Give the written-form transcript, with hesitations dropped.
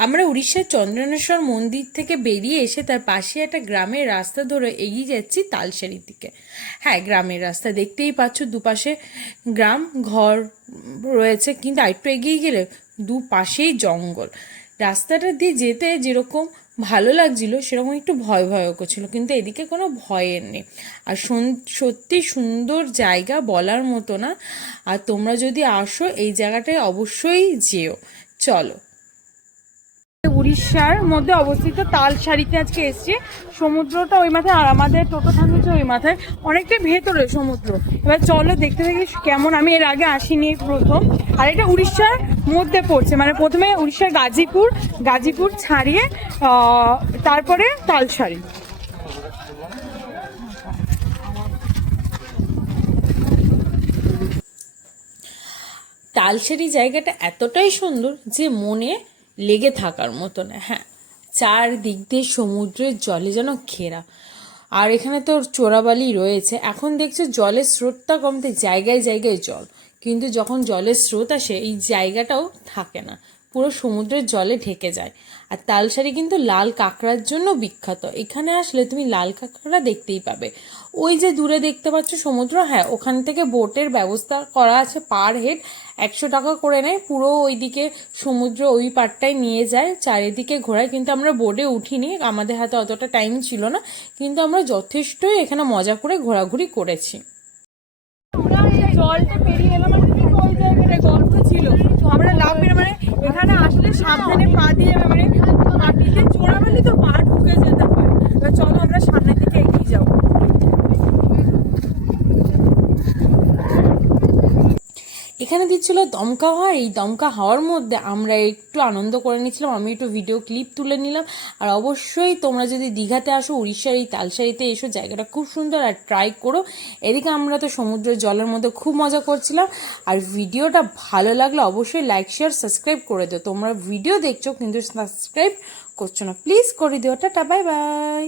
আমরা উড়িষ্যার চন্দ্রনেশ্বর মন্দির থেকে বেরিয়ে এসে তার পাশে একটা গ্রামের রাস্তা ধরে এগিয়ে যাচ্ছি তালসারির দিকে। হ্যাঁ, গ্রামের রাস্তা দেখতেই পাচ্ছ, দুপাশে গ্রাম ঘর রয়েছে, কিন্তু আরেকটু এগিয়ে গেলে দুপাশেই জঙ্গল। রাস্তাটা দিয়ে যেতে যেরকম ভালো লাগছিল সেরকম একটু ভয় ভয়ও করছিল, কিন্তু এদিকে কোনো ভয়ের নেই। আর সত্যি সুন্দর জায়গা, বলার মতো না। আর তোমরা যদি আসো এই জায়গাটায় অবশ্যই যেও। চলো। উড়িষ্যার মধ্যে অবস্থিত তালসারিতে আজকে এসছি। সমুদ্রটা ওই মাথায় আর আমাদের টোটো থামেছে ওই মাথায়, অনেকটা ভেতরে সমুদ্র। এবার চলো দেখতে দেখি কেমন। আমি এর আগে আসিনি, প্রথম। আর এটা উড়িষ্যার মধ্যে পড়ছে, মানে প্রথমে উড়িষ্যার গাজীপুর ছাড়িয়ে তারপরে তালসারি। তালসারি জায়গাটা এতটাই সুন্দর যে মনে লেগে থাকার মতো না। হ্যাঁ, চারদিক দিয়ে সমুদ্রের জলে যেন ঘেরা। আর এখানে তো চোরাবালি রয়েছে। এখন দেখছো জলের স্রোতটা কমতে জায়গায় জায়গায় জল, কিন্তু যখন জলের স্রোত আসে এই জায়গাটাও থাকে না, পুরো সমুদ্রের জলে ঢেকে যায়। আর তালসারি কিন্তু লাল কাঁকড়ার জন্য বিখ্যাত। এখানে আসলে তুমি লাল কাঁকড়া দেখতেই পাবে। ওই যে দূরে দেখতে পাচ্ছ সমুদ্র, হ্যাঁ, ওখান থেকে বোটের ব্যবস্থা করা আছে। পার হেড 100 টাকা করে নেয়, পুরো ওইদিকে সমুদ্র ওই পাড়টায় নিয়ে যায়, চারিদিকে ঘোরায়। কিন্তু আমরা বোটে উঠিনি, আমাদের হাতে অতটা টাইম ছিল না, কিন্তু আমরা যথেষ্টই এখানে মজা করে ঘোরাঘুরি করেছি। জলটা পেরিয়ে এলাম, মানে ঠিক ওই জায়গাটায় গল্প ছিল। তো আমরা লাভ পেরে মানে এখানে আসলে সাবধানে পা দিয়ে, মানে মাটিতে চোরাবালি তো পা ঢুকে যেতে পারে। এবার চলো আমরা সামনের দিকে এগিয়ে যাবো। এখানে দিচ্ছিল দমকা হাওয়া। এই দমকা হাওয়ার মধ্যে আমরা একটু আনন্দ করে নিচ্ছিলাম, আমি একটু ভিডিও ক্লিপ তুলে নিলাম। আর অবশ্যই তোমরা যদি দীঘাতে আসো, উড়িষ্যার এই তালসারিতে এসো, জায়গাটা খুব সুন্দর, আর ট্রাই করো। এদিকে আমরা তো সমুদ্রের জলের মধ্যে খুব মজা করছিলাম। আর ভিডিওটা ভালো লাগলে অবশ্যই লাইক শেয়ার সাবস্ক্রাইব করে দিও। তোমরা ভিডিও দেখছো কিন্তু সাবস্ক্রাইব করছো না, প্লিজ করে দিও। Tata, bye bye.